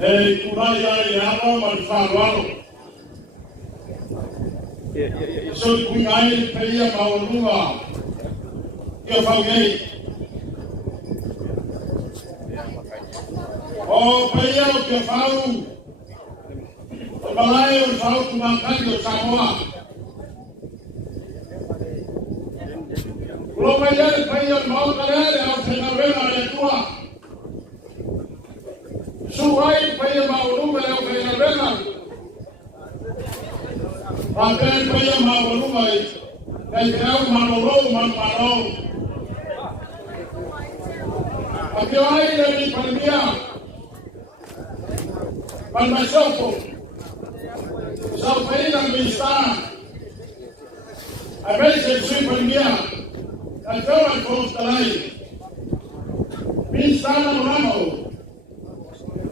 Kuraya yama malfaro. So kungai paya maulunga. Kia fangai. Oh paya kia fau. Balai fau kumakai Samoa. Kalau paya mau kalian harus menawar tua. Suai paya maulunga yang paya benar. Pakai paya maulunga. Kau malu. Pakai dari Pandia. Panmasoko. Sampai yang bisa. Abis itu Pandia. Kalau kau selesai. Bisa nama.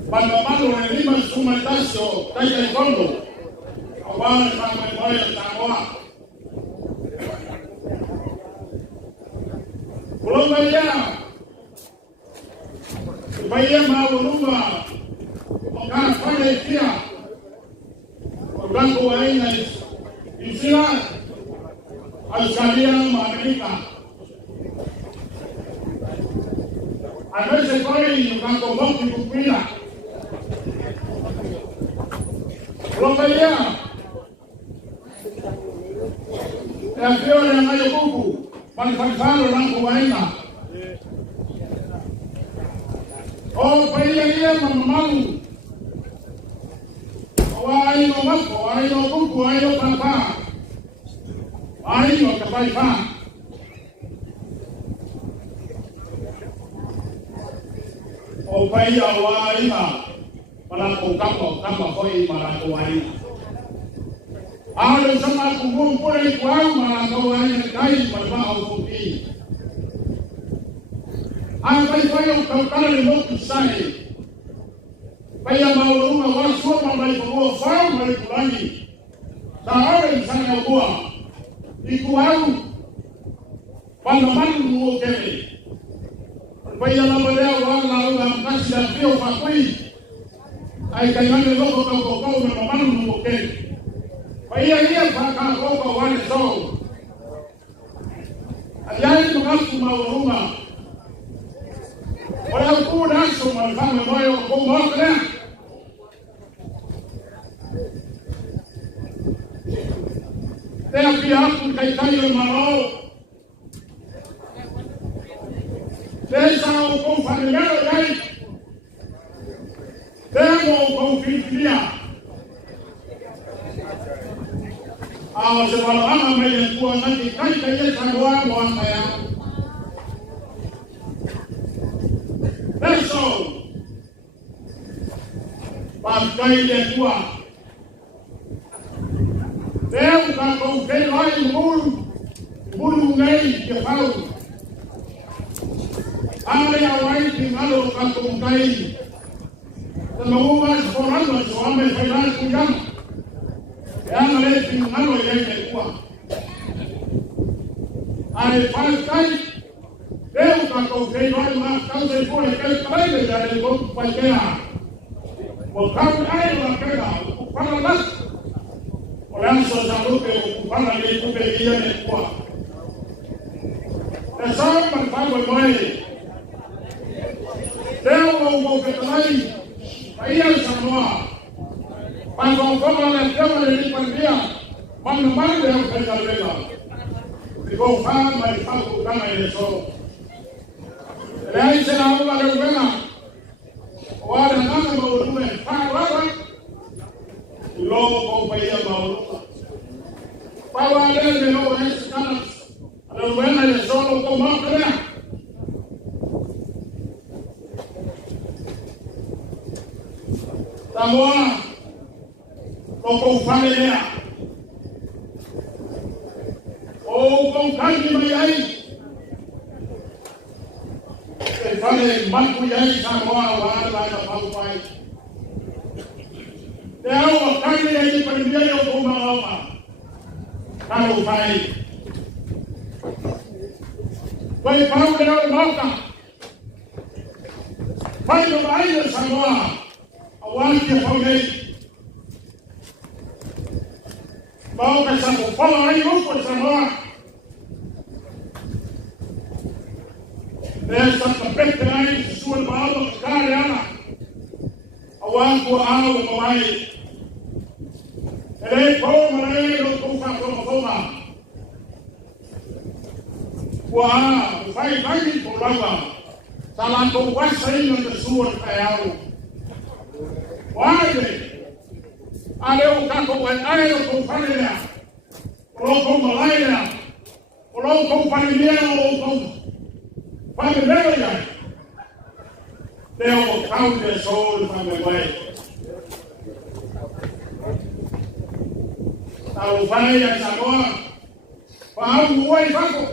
Pagmamalo na lima sumatasyo kaya ikondo. Awan sa mga bayan sa awa. Kulong baya maulunga. Magkakapagay siya. Pagbago ay na isila. Al-Sharia Amerika. Ano sa ko'y yung kakumong ipupila. Romalia. Ya vio ya mayo kuku. Manifestando na kuwaina. Paya ile mamamu. Waino mako, waino kuku, waino papa. Waino kapaipa. Paya waina. Kama hoi malako waina. Ahal sama kumpul pulai kuau malako waina kai malma ufuki. Paya ukakala ni moku sai. Paya mauruma wasua mamai pukua fau malai kulani. Sahara sana kuwa. Ikuau. Pandaman nuo keme. Paya labalea wala uga mkasi ya pio pakui. Ay kailangan loko kau na mamanu nuke. Paya iya paka kau wale so. Ayai mengaku mauruma. Wala ku naso malfame moyo kumokre. Tea pihaku kaitayo malo. Desa ukong familiar yai. Demo ukong Filipina. Sebalama may kuha nanti kaya sa gawa kaya. Beso. Pagkay dia kuha. Demo kakong kailan mulu ngay kipau. Ang away tingalo kakong kay. Namuwas porano suame kailan kujam. Yang lain tingalo yang kuha. Ay pagkay. Demo kakong kailan kau sepuluh kali kembali dari kau pajaya. Bukan air mereka paralas. Orang selalu berupaya itu bagian yang kuat. Dasar berbagai baik. Demo mau ketemu. Ayah semua. Panggung yang dia menjadi dia. Mana yang berjalan. Dibongkar dari panggung yang itu. Lain selalu ada benar. Wala nama maulume pawa lomo kompaya maulume pawa lele no es kana alo buena de solo como crea Samoa con familia o con kanji mai Fale manku yai Samoa wala na paupai. Teo kali yai pandia yo kumama. Kalau pai. Pai pau de la boca. Pai do bai de Samoa. Awal ke pauai. Pau ka sa pau ai ko Samoa. Essa tapete aí, sua mala, cara, awang ko aw mawai. Como lo kufa como. Wah, vai por lá. Salam ko wasai ng suot kayaw. Wale. Aleo ka ko ay ko familia. Lo ko malaya. Lo ko familia o familia. Deo count the soul from the way. Tahu pai yang Samoa. Paham buai bako.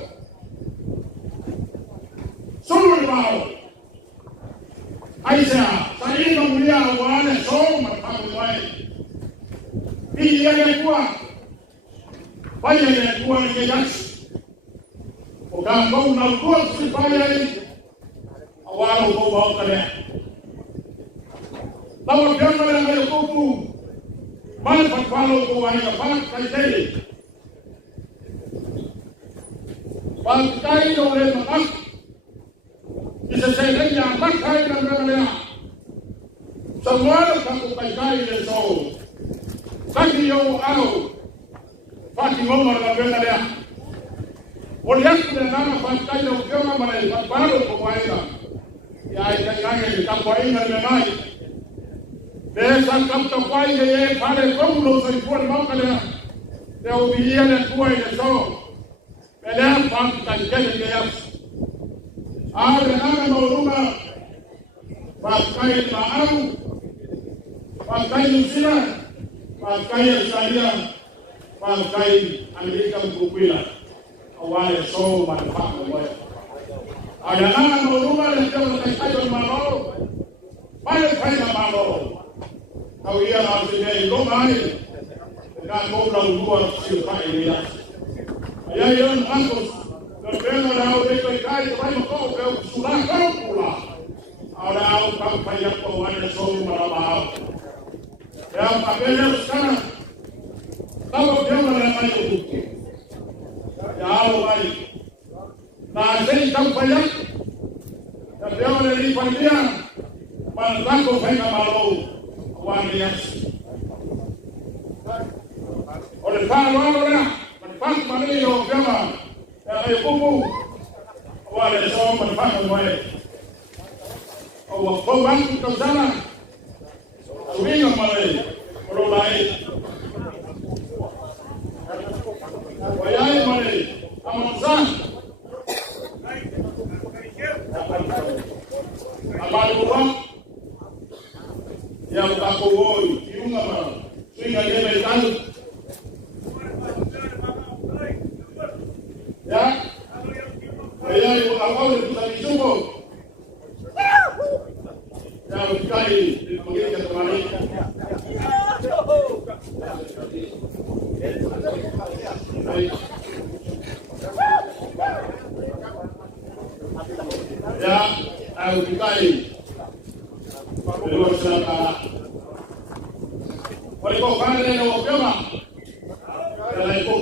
Sulu mau. Aisyah, saya mulia awalnya so macam buai. Dia yang kuat. Pai yang kuat ni jas. Orang kau nak kuat supaya awal kau bawa kerja. Lawan dia orang yang kuku. Mana kalau kau hanya pak kali. Pakai oleh makas. Bisa saya yang pakai dan mereka. Semua kamu pakai itu. Kaki yo au faki ngoma na benda dia. Oliaku na nana faki yo ukiona mara bado kwa aina. Ya itakange kwa aina na nai. Desa kapta kwa aina ye pale komulo sa ikuwa ni mauka there will be here and two in the show. But then faki kanikele ke yasu. Awe nana mauruma faki maau faki nusira faki Australia faki Amerika mkukwila awale show manufaka moja ayanana mauruma leo takayo mambo pale kaina mambo kawia na zile ngoma ile na ngoma ngua sio kai ya ayayo hapo ndio na wao kai kwa mkoa kusula kula ahora au kampanya kwa wana show marabao ya papel sana kama vyama na maji huko ya hao maji na sisi kampanya ya vyama na nilipandia manzako fanya malo waniasi ole pale wala manifasi maneno vyama ya yukubu wale soma manifasi wale au kwa watu kuzana winga male rolai wayai male amazan abaluwa ya mtakowoi kiunga mara swinga ngene tano ya wayai awale tutabishuko ya ukai mgeni kamani ya au ukai leo sana walikuwa pale na wapema ya iko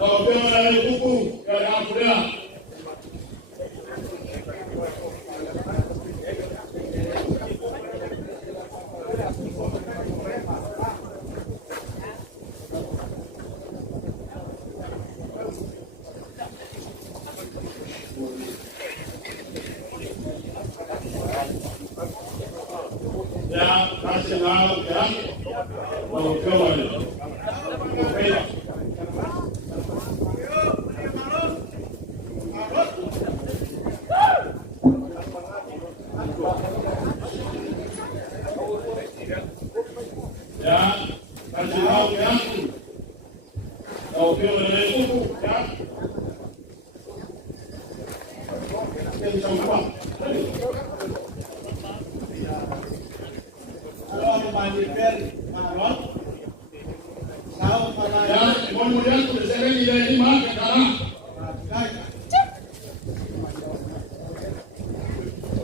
wapema na huku ya Afrika ya nasional ya wapema ya nasional ya wapema na huku ya sampai kemudian presiden tidak dimakan karena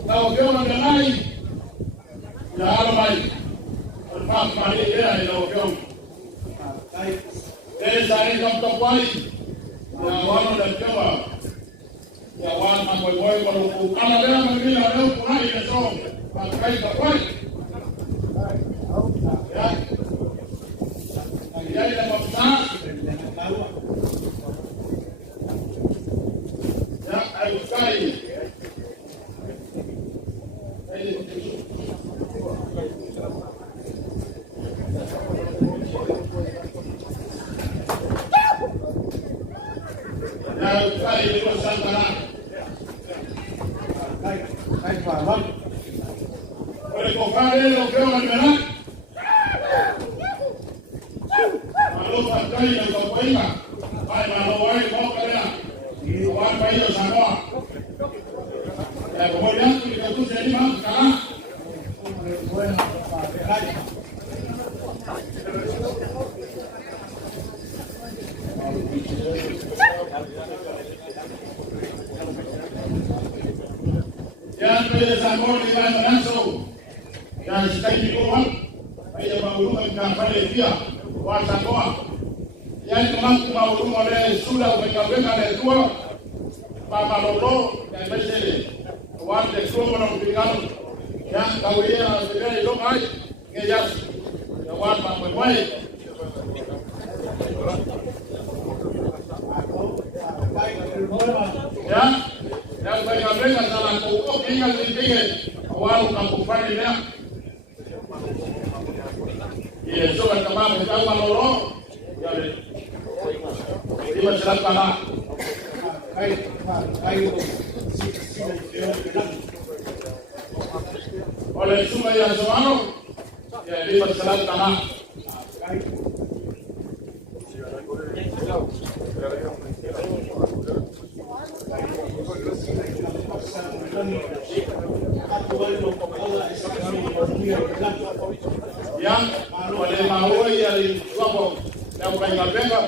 kalau dia orang lain ya ramai tanpa kali dia kalau dia dari kampung Bali ya orang dan Jawa ya orang mampu-mampu kalau kalau dia mengambil ada punai dia song pakai pakai ya dia tidak mampu ya ayo sekali ya sekali di Nusantara hai paham oleh kokare lo que van a ver malo pakai yang kau pakai hai malo wai mau kaya wan pakai sama ya kemudian kita tu jadi mak sekarang yang bersama dengan langsung dan sekali keluar ayah maulum kampanye dia wasakoa yang kemampu maulum oleh sudah berkabung oleh dua Papa Lolo dan Besele wan como no pingamos. Ya, cabulla, se ve lo hay, que ya guapa, pues guay. Ya venga hasta la coco, que ya se sigue, o algo campo familia. Y eso va a tomar el agua loro, ya ves. Y va a ser para oleh sumber yang semano, ya di masalah tanah. Yang oleh mau ya di Lombok, yang pengen ya,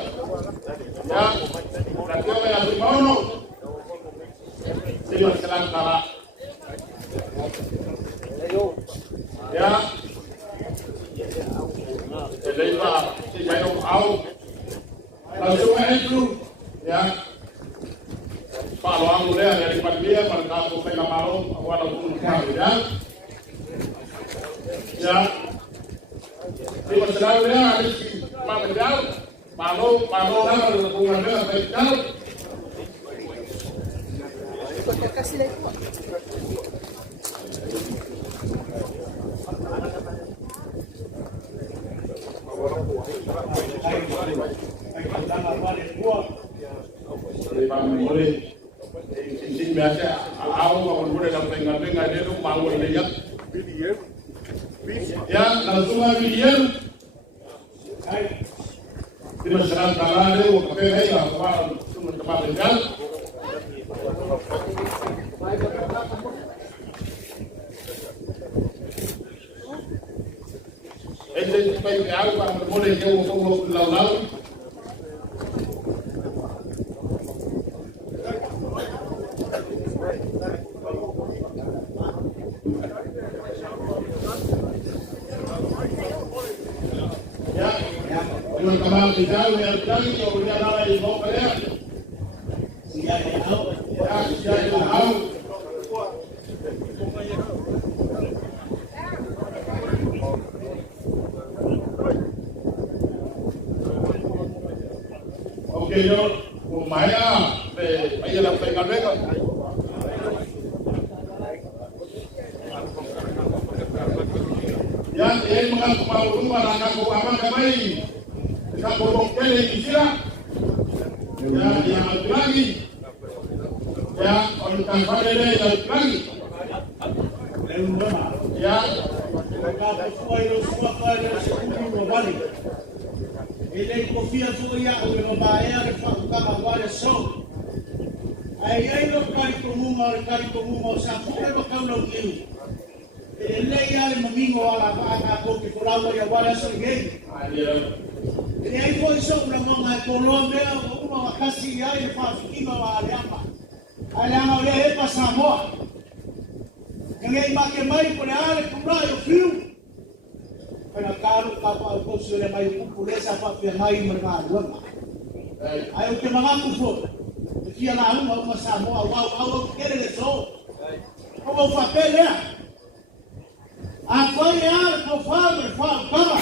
berarti orang yang mau di masalah tanah. Ya, jadi pak, si kayu au, langsung itu, ya, pak loang mulai dari pagi ya, mereka sampai ke malam, walaupun ya, ya, di masalah dia ada pak menjal, malu lah hubungan dia menjal. Kasih lagi pak. Boleh, cincin biasa, aku kalau boleh dapat tengah dia tu malu dia. Ya, langsung video. Di masyarakat kalah dia, pakai lagi lah, cuma tempat tinggal. Ini supaya aku kalau boleh jauh lau. Dengan kamar kita, yang tadi kalau dia lari di bawah dia, siapa tahu. Oke, yo, Maya, Maya la pegar mereka. Yang dia mengaku malu rumah, anak apa kembali. Kita potong kele di sini, ya yang lagi, ya orang tanpa ada yang lagi, ya kita semua itu semua pada sepuluh kembali. Ini kofia semua yang orang bayar kita bayar so. Ayah itu kali kumumau sampai bakal lagi. Ini yang memingo ala aku kita yang bayar sendiri. Ini ay foi só para mga Colombia, uma kasi ay fafikiba wa aliamba. Aliamba ole pa Samoa. Ngai makemai por ale kumra yo fio. Para caro pa ko sure mai kupulesa pa pia mai mermado. Ay o que mga kufo. Kia na uma Samoa au querer eso. Como papel é? Agora é o fama.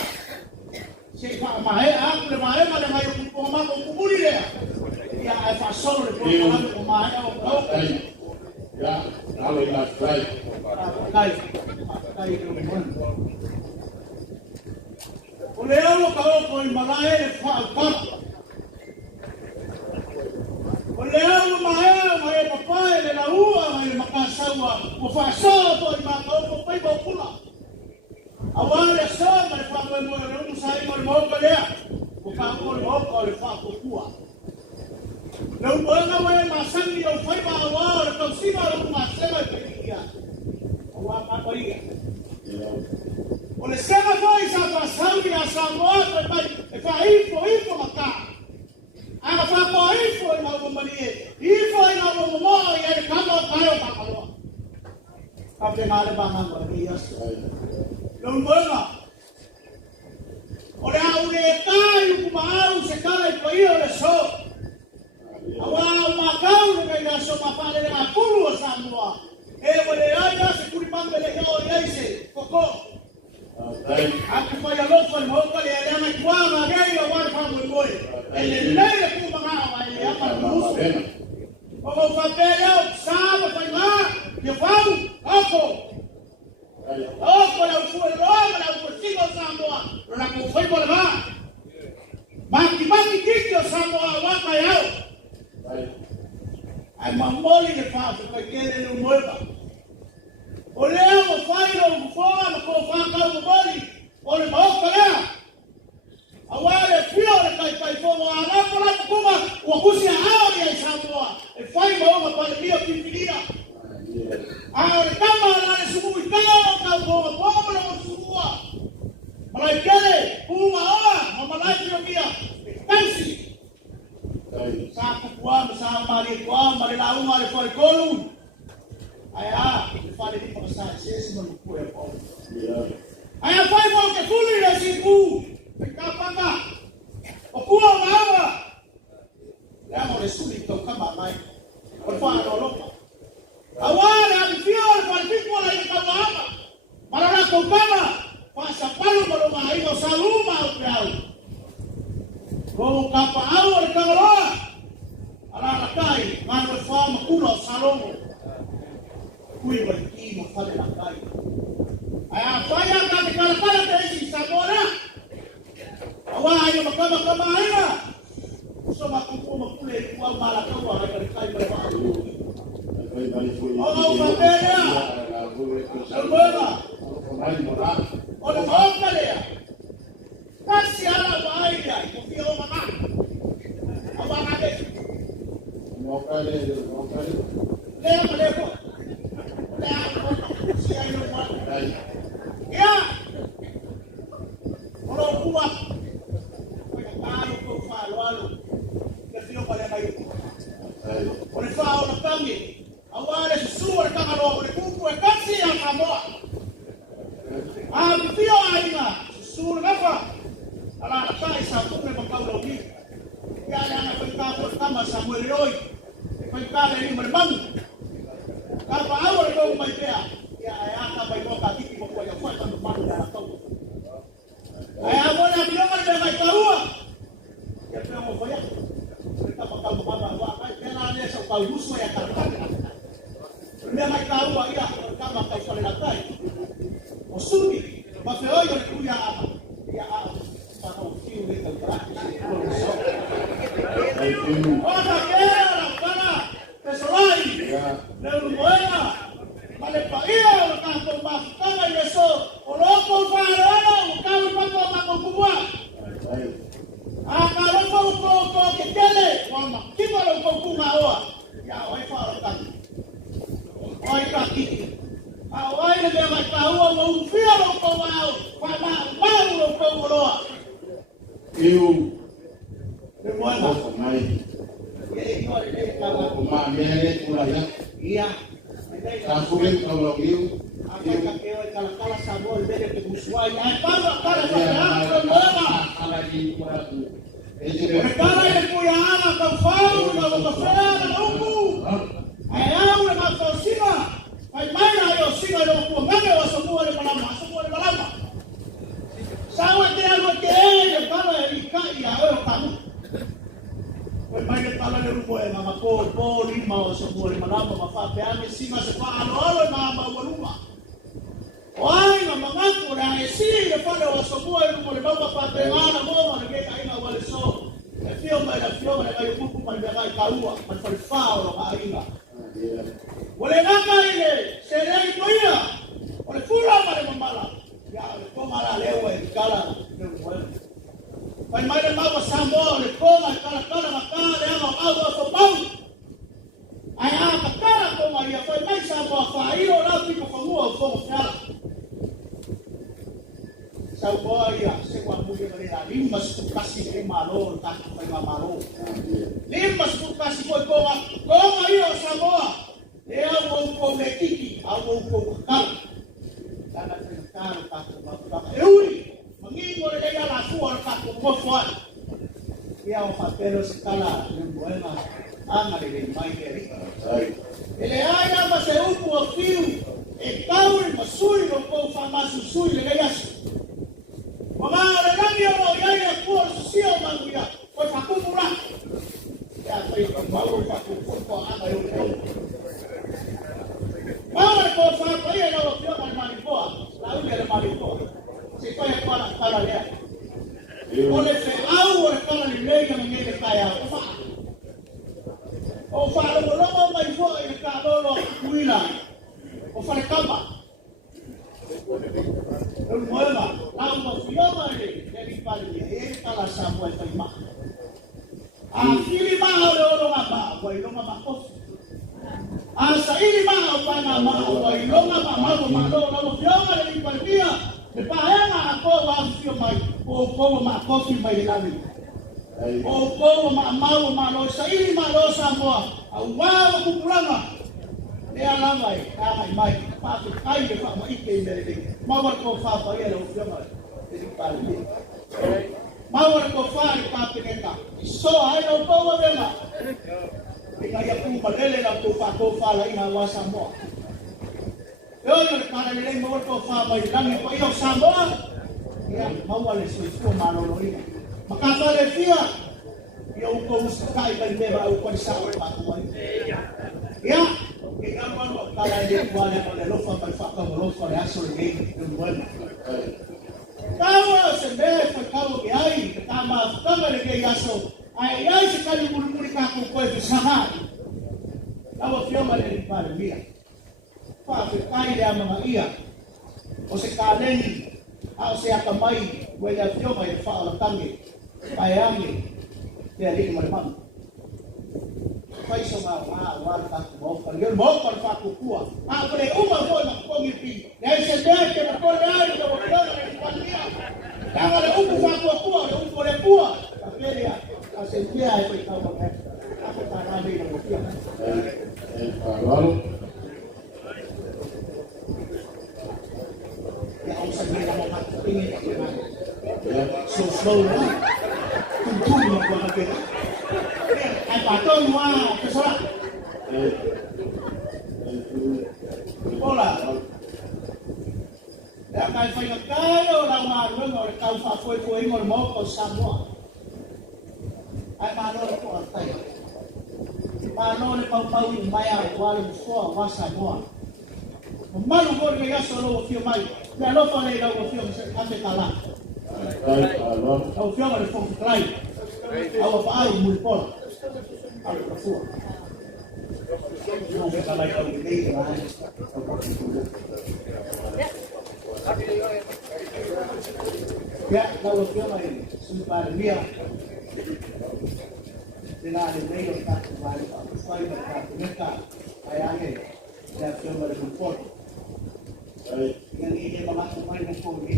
Siapa mahal, aku mahal mana mahal kumpulan kumpulan dia. Ya, fashion kumpulan mahal. Ya, kalau ilah baik. Baik. Oleh Allah kalau kau mahal, faham. Oleh Allah mahal papa, le laua, mahal makasawa. Fashion tu mahal kau pakai bopula. Awal esok mereka memulai saya mau kerja, bukan mau kerja kuat. Lalu orang masang di dalam awal, kalau sih baru masang dia, awal apa dia? Oleh sebab itu saya pasang di Samoa, info maka. Apa info yang mau membeli, info yang mau mau yang kamu kalau. Apa yang ada bahan bagi ya? Lumba. Oleh tayo kumau sekali paio le so. Awal makau le kaya so mapale le apulu Samoa. wale aya se kuri mambele yao yaise koko. Aku fanya lofa ni mauka le yana kwa gari ya watu wa mboe. Lele kuma ngawa ile hapa nusu. Kwa fapela sawa fanya yefamu hapo. Hapo la ufuo la ufuo Samoa. Na kufanya wala Maki kicho Samoa waka yao. Ai mamoli le fato perché le muova. Oleo failo mfoa ko faka mboli. Ole maokolea. Awale fio le kai fomo anapo la kuma wakusi hao ya Samoa. E fai maoma pale bio kifidia. Kama anasubuhi kama kwa la msubua. Malaikele kuma malaika pia. Kansi. Sa kuwa sa mali kwa mali la uma le foi kolun. Aya, fale di pasa sesi mo ku e ko. Aya fai mo ke kuli le siku. Kapanga. Okuwa mawa. Ya mo le suli to kama mai. Kwa fa lopa. Awala alifio alifiko la ikawama. Mara ko kama pasa palo mo mahigo saluma au. Kau kapa awal kagaloa, ala lakai, mano fama kuno salomo, kui berki mafale lakai. Ayah faya kami kala tesi sabora, awal ayo makama ayah, usah makuku makule kuah malakau ayah lakai berbalu. Oh fatenya, sabora, orang apa dia? Kasi ala baaya, kufio mama. Abang ade. Mokale. Leo. Leo siya yung mga. Ya. Olo kuwa. Ano ko falo. Kufio pala kayo. Olo fao na kami. Awale suwa kama roho kuku kasi ya kamoa. Kufio aina. Suwa nafa. Ala kai sa kumre makau logi. Ya na pagkapon kama Samuel Roy. Pagkala ni Mermang. Kapa awal ko may kaya. Ya ka may ko kati mo ko ya kwa tanto na to. Ay amo na bilang na may kawa. Ya pero mo ya. Kita bakal mababa kay kailangan niya sa pauso ya ka. May may kawa ya kama kay sa lakay. Osuni, mafeo yo kuya apa. Ya para o fio de comprar. Ora quero para pessoal. Não moeda. Vale para ir o campo mais tava isso. O louco farolo, o carro para para kubwa. Kalau que tele, mama. Que para o kuma oa. Ya oi para o campo. Oi para aqui. Awai le mai taua mo fia lo ko wao. Pa ma lo ko loa. Eu vou mais. Uma mulher pula já. Ia. Tá subindo para o rio. Agora que eu cala sabor dele que buscai. Ai para cara para mama. Ala di por aqui. Cara ele puiana com falo, com café, no. Ai aula na cocina. Ai mai ayo singa lo ko ngane wa semua le malama. Sawa te algo que ele para ele cai a eu kamu. Oi mai le pala le rupo e mama ko lima wa semua le malama mafa pe ame singa se fa alo mama waluma. Oi mama ngako na esi le pala wa semua le rupo le baba pa te ngana mo le ke kai na wale so. E fio mai le kai kuku pa le kai kaua pa fa fao lo ainga. Wale naka ile serei toia. Wale fula male mamala. Ya le koma la lewa e kala le wale. Pai mai le mawa Samoa le koma kala makala le ama awa so pau. Ai ama kala koma ia pai mai Samoa fa iro la tipo famua o fomo kala. Samoa ia se kwa muge mare la lima su kasi le malo ta pai mamalo. Lima su kasi ko koma io Samoa. Eu vou comer kiki, eu vou comer carne. Cada carne tá com eu mengingo le ya la suar tá com fora. E ao papel se cala, não buena, ama le mai que rica. Ele ai ama se upu o fiu e pau e masui no kou whamasu sui le gai asu. Wama le rangi o iai a kua susia o manguia, koi whakupura. Ia koi mauru whakupura ana i ule. Maura ko whakua ia na o pio mai maripoa, la uke le maripoa. Se koi e kala lea. O le fe au o le kala ni lei na ngele kai au. O whaalongolongo mai fua i le kālolo kuila. O whare kama. O moema, lau ma whioma e le li pali e kala sa mua e whai maha. A whiri maha o le oro ngā maha, wa i longa ma kofi. A sa iri maha o pana maha, wa i longa ma maho ma lo, lau whioma le li pali mia, le pahenga a koa wa whio mai, o koa ma kofi mai le lawi. O koa ma mau ma lo, sa iri ma lo sa mua, a wawa kupuranga. E alama e, kāmai mai, pātu kai le wha ma ike i mere ringi. Mawar ko whāpa ia le o whioma e li pāle mia. Mawar ko whā i pāpeneka, i soa ai o koa wenga. E ngai a kuma lele na ko whāla ina wa Samoa. E oi le kāna le rei mawar ko whā mai langi ko i o Samoa. Ia, maua le soifua manolo ina. Makata le fia, ia uko musikai kai mewa au kwa sa o pātu mai. Ia, e ngāmanu o kala e kuale o le lofa mai whaka mo lofa le aso le gei e muema. Kaua se mea kwa kaua ke ai, ke tā maa whakama le gei aso, ai ai se kani muri kako koe fi sahari. Kaua whioma le ni pāle mia. Whāwhi kai le amanga ia, o se kāleni, a o se aka mai, ue le whioma e whaala tangi, ai angi, te a liki marimanu. Fai so ma wa ta ko ko le mo ko fa ko ku a ko le uma ko na ko ngi pi le se de ke ko le ai ko ko le ko dia ta le u fa ko ku le u ko le ku a pele a se pia ai ko ta ko a ko ta na le no pia claro ya o se me la mo ma so slow tu no ko na ke ai patón mua que será hola ya kai fai na kai o la ma no no le kau fa foi mo mo ko Samoa ai ma no ko tai ma no le pau mai a wa le fo wa Samoa ma no ko le ya solo fio mai ya no fa le la fio se ate kala o fio le fo klai au fa ai mul pola al profua no me cala con el dei la ya la logiona es su parmia de la de medio está vale fai para neta ai ane ya fioma de confort ya ni de mamá mai no con ni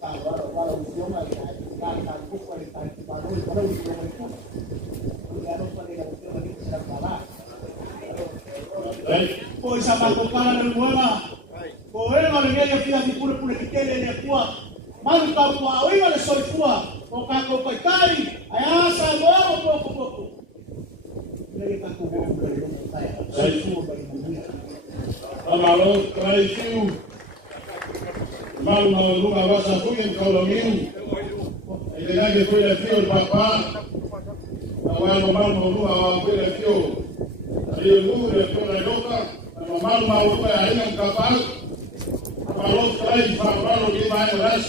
para o fioma ya está un poco de tal para o fioma Poi sama ko kala na muema. Ko ema le ngai fia ki pule ki tele le kua. Malu ka kua oiga le soifua. O ka ko kai kai. Ai asa mo ko. Ngai ka ko mo le kai. Soifua ba ni. Amalo trai fiu. Malu no luga wasa fuyen kolomiu. Ele ngai foi le fio papá. Awalo malu luga wa foi le fio. Iyo nuru ya kuna yoka na mamalu mauruka ya ina mkapal malo trai famalo di bayo ras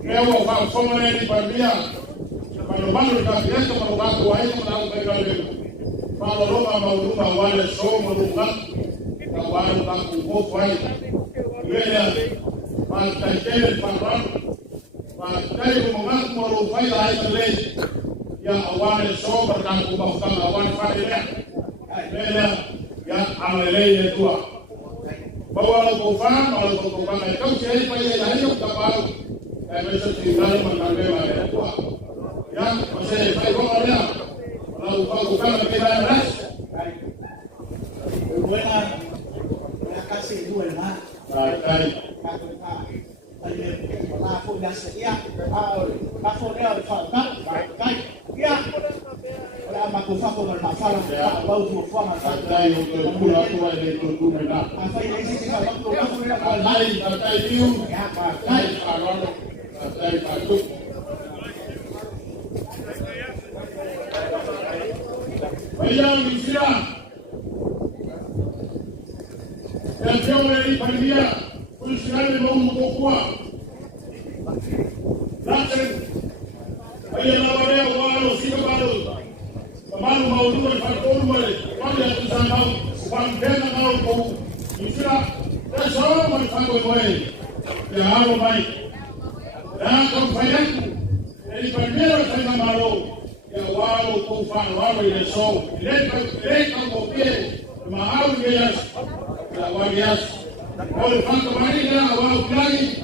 kewo fa somone di pambia malo kapiato malo bako wa ina na ngale malo roba mauruka wale somo lunga na wale bako ko fai wela pantaitele famalo pantai mo ngat mo lo fai la ina le ya awale somo kan ko ba kan awale fai le Bela ya ameleye tua. Bawa ko fan, bawa ko fan. Kau cari payah lagi kita baru. Besok tinggal mengambil mana tua. Ya masih baik kau ada. Kalau kau bukan lebih banyak. Buena, kasih dua lah. Baik. La fondation ya. La fondation de fond. Baik. Ya. Ora ma kufako na mafala ambao tuofama Dai kula kwa ile tutume na. afanya hizi sababu kwa kwa Dai katai hiyo. Dai parano. Dai patu. Waya misira. Ya jombe ni familia. Kushirani Mungu kwa. Lakini waya na wale wao sio bado. Maana maudhui ya fakulu wale wale ya kusahau kumpenda nao kwa misira. Sasa wao mpango wao ya hao mai. Na kwa fayangu ni familia sana maro ya wao kwa mfano wao ile so leka kopie mahali ya walias wao mpango marina wao plani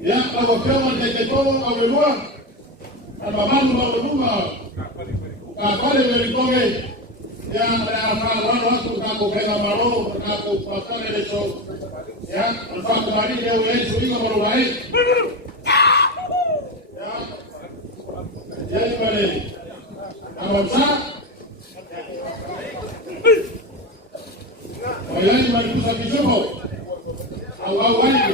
Kalau kau nak kau awal luar, kalau malu awal rumah, kalau dari kau yang berapa waktu kau kena malu, kau pasal ada show, ya, lepas kemarin dia ulang sudah malu baik, ya, jadi balik, kalau sah, orang yang baru sahaja cuba, awal ini.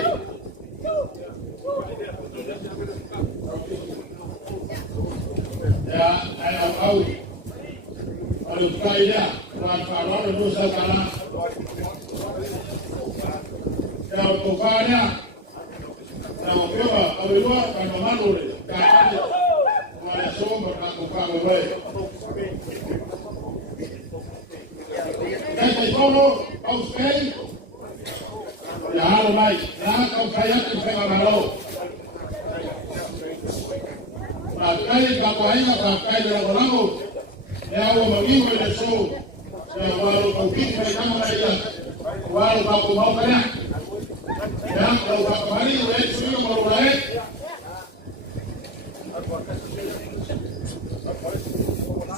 Ya, ayam kau, kalau kaya, kalau dosa kana, kalau tukanya, kalau kau, kalau luar, kalau malu, kalau ada sumber, kalau kau baik. Jadi kalau kau sekali, ya hal baik, nah kau kaya tu saya malu. Pakai kakuainya pakai lagu-lagu ya wa mawingu ile show ya walo kupika kama raia walo kwa mau kaya ya kwa bali wewe sio mwaurae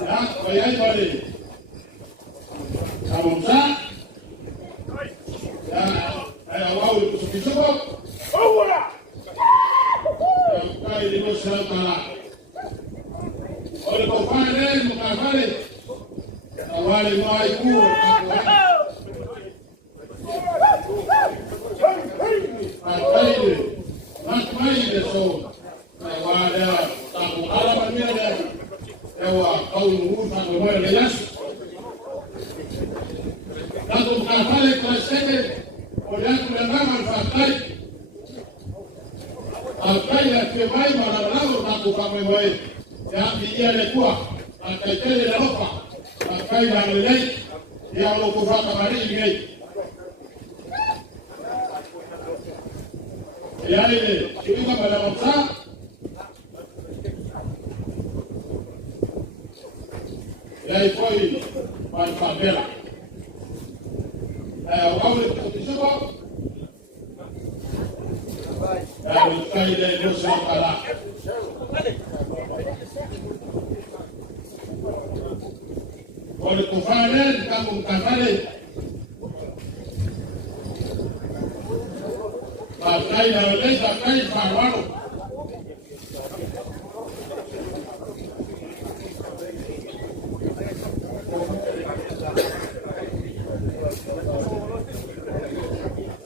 ya kwa yai pale kamuza ya haya wao kusukizuko ora ya kai ndio sala walipofanya mkafale na wale mwaikuu matumaini so na wale tangu alama mele ewa kaulu ufa kwa mwele Yesu tangu mkafale kwa sebe oliaku lengama mfakai alkai ya kemai malalao tangu kama mwele ya dia alikuwa akaitele la ropa akaida alilei ya alokufa kamari ngei ya ile shirika bala msa ya ikoi palpabela wale kutishiba ya ukaide ndio kala walikufanya kama mkafale bakai na wale bakai farwano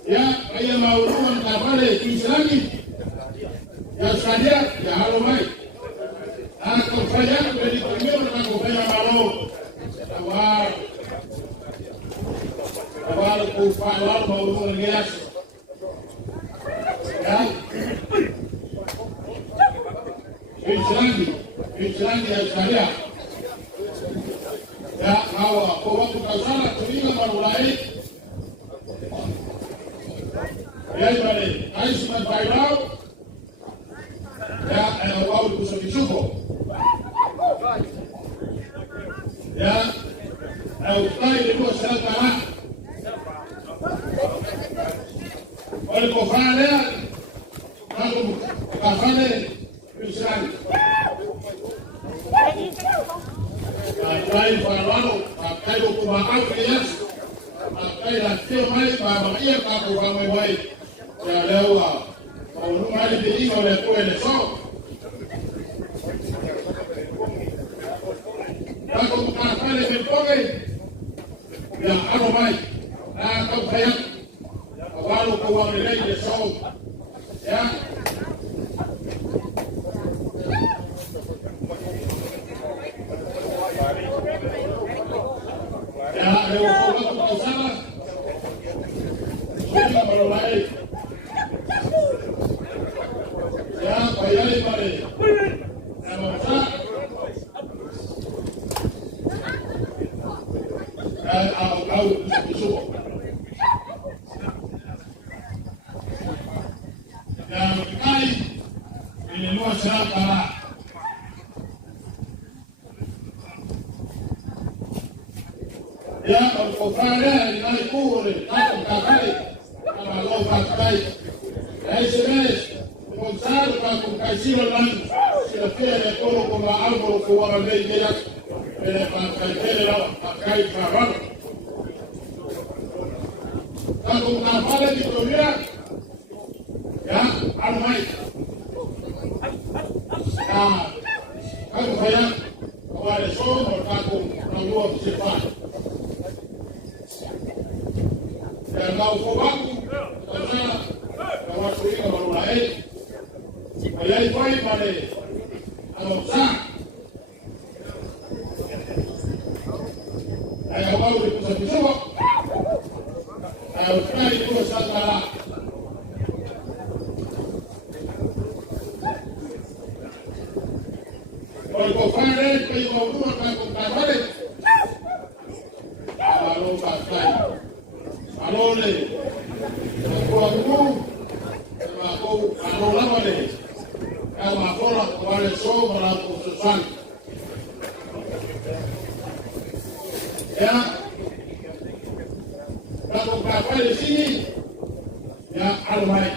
ya kaya mauruma mkafale Kiislami ya sharia ya halomai na kufanya kwenye na kufanya maro wa Msilangi ya Sharia ya hawa kwa watu kazana tulinga marulai ya ibale aishi mabairao ya wao kusabishuko ya utai ilikuwa serikali walipofanya ndio kafanya Msilangi Kai Parwano, Kai Kumakan Kias, Kai Latih Mai, Bahagia Kaku Kamai Mai, Jalewa, Kaunu Mai Diri oleh Kue Lesok. Kaku Kumakan lebih Koge, yang Anu Mai, Kau Kayak, Kawalu Kuang Nilai Lesok, ya. Ya, ada orang tak salah. Sudah berulai. Ya, bayar pada. Nama saya. Kau besok. Yang kai ini luar siapa? Ya, al-Qur'an ini kuri, tak kakai, kalau kakai, SMS, konsal, kalau kasih orang, siapa yang kalau kumah alur kuara lejerak, pakai lah, pakai kawan. Kalau kapal di dunia, ya, almai. Kalau saya, kalau ada show, kalau nanggup sifat. Dan kau kobaku, karena kau sudah berulai, ayah baik pada amsa, ayah baru di pusat besok, ayah sudah di pusat kalah. Kalau kau pandai, kau mau rumah kau pandai, kalau pakai. Alole, aku alola wale, kama kola wale so melaku sesuatu. Ya, kalau kapal di sini, ya almai.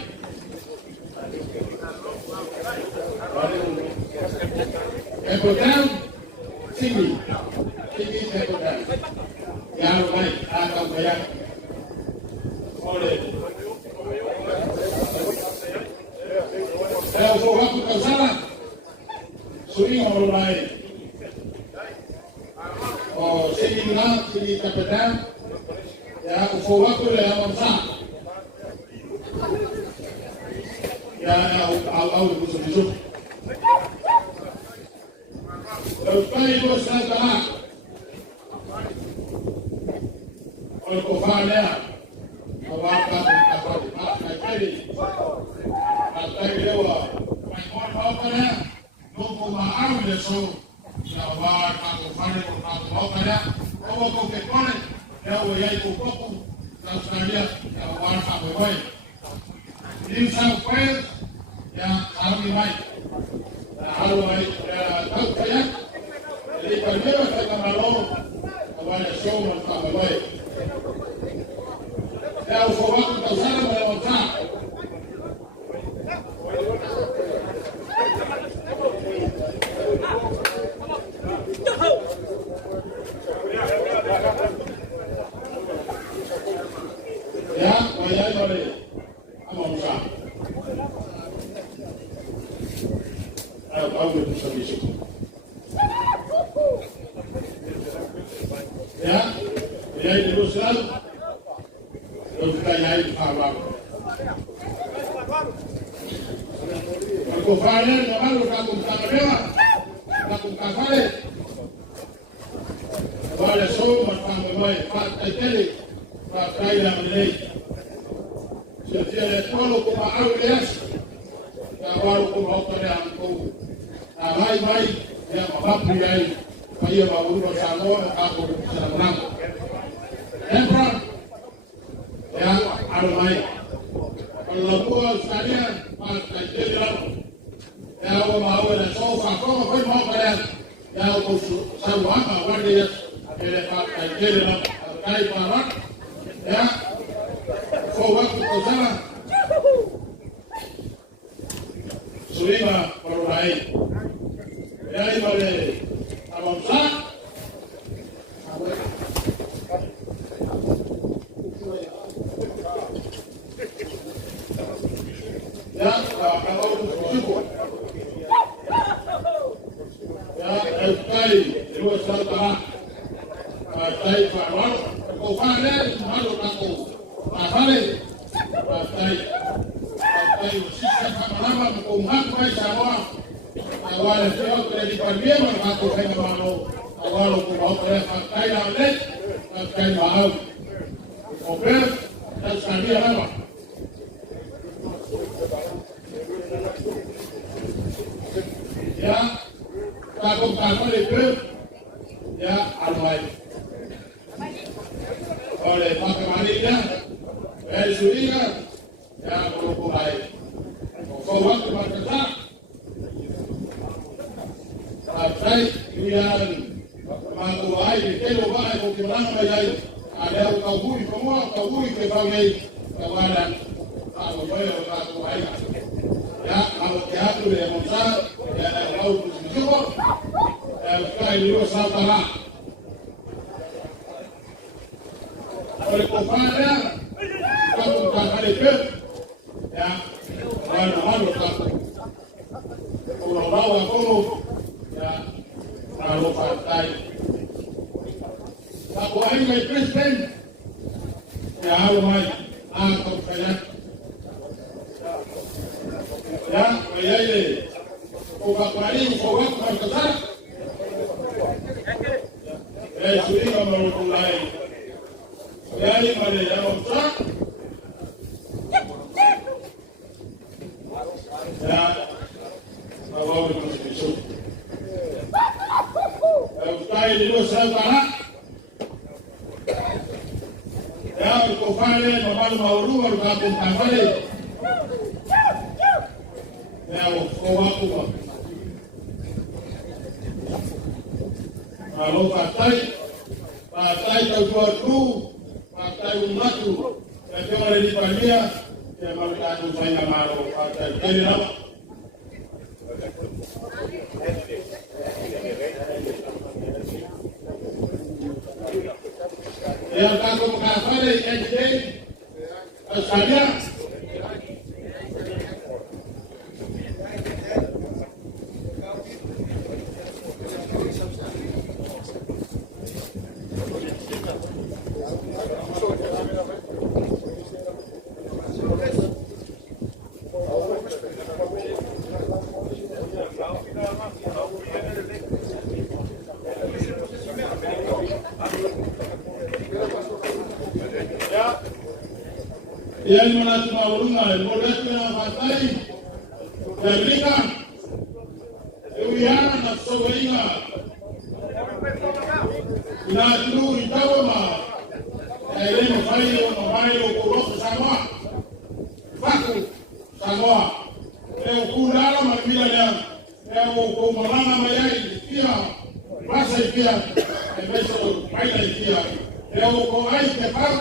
Ekodan sini, ekodan. Ya almai, akan bayar. Saya usah waktu kau salah, suri orang lain. Oh, sini kapitan, ya usah waktu le orang sah. Ya, awal busuk. Lepas itu saya kalah. Oleh kofanya. mai ya mapapu yai kaya maulu sango aku senang Embra ya armai kalau gua sekalian pas jadi ya mau ada sofa kau mau kalian ya aku selalu apa warga ada pak jadi kai parak ya kau waktu kau sana Sulima Parurai ya ibale abang sah ya kalau cukup ya sekali dua serta partai Parwar kekuatan malu aku partai sistem apa mengumat baik semua awal saya dari pandemi aku saya mau awal aku mau partai lain partai mau oke dan sekali apa ya kampung itu ya alwai oleh Pak Kemarinya dari Suriga ya berupaya kawat berkata partai yang mengawai itu bahaya bagaimana menjadi ada kawui semua kawui sebagai kawanan kalau boleh kawai ya kalau diatur ya besar ya kalau bersyukur sekali dulu saudara oleh kepada kampung kakak itu ya malu kalau bawa kono ya kalau partai aku ini presiden ya almai aku kayak ya ini ubah kali ubah berkata sudah kamu mulai ya ini mana yang besar ya bawa begitu sekali dulu saudara ya kufale mamalu maulu baru kampung kafale ya waktu kalau partai terjual partai umat tu yang ada di Pandia yang mereka saya malu partai jadi apa yang kampung kafale SD saja yang mana cuma urungan, modalnya partai Amerika, Euyana na Sobainga, ina dulu itawa ma, elemu fayo na fayo kuroko Samoa, faku Samoa, kulala mabila ya kumalana mayai pia, basa pia, ebeso baila pia, kuai kepar,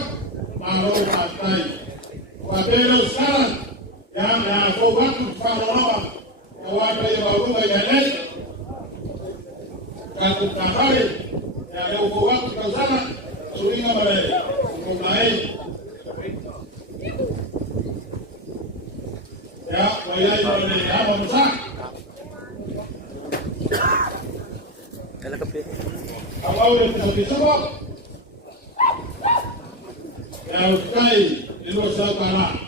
maro partai. Wapenda sana ya kwa watu mfano wao ya watu ya barua ya leo kakutahari ya leo kwa watu kazana suringa mare kumai ya wayai wale hapa msa kala kape awao ni sababu ya ukai ndio sababu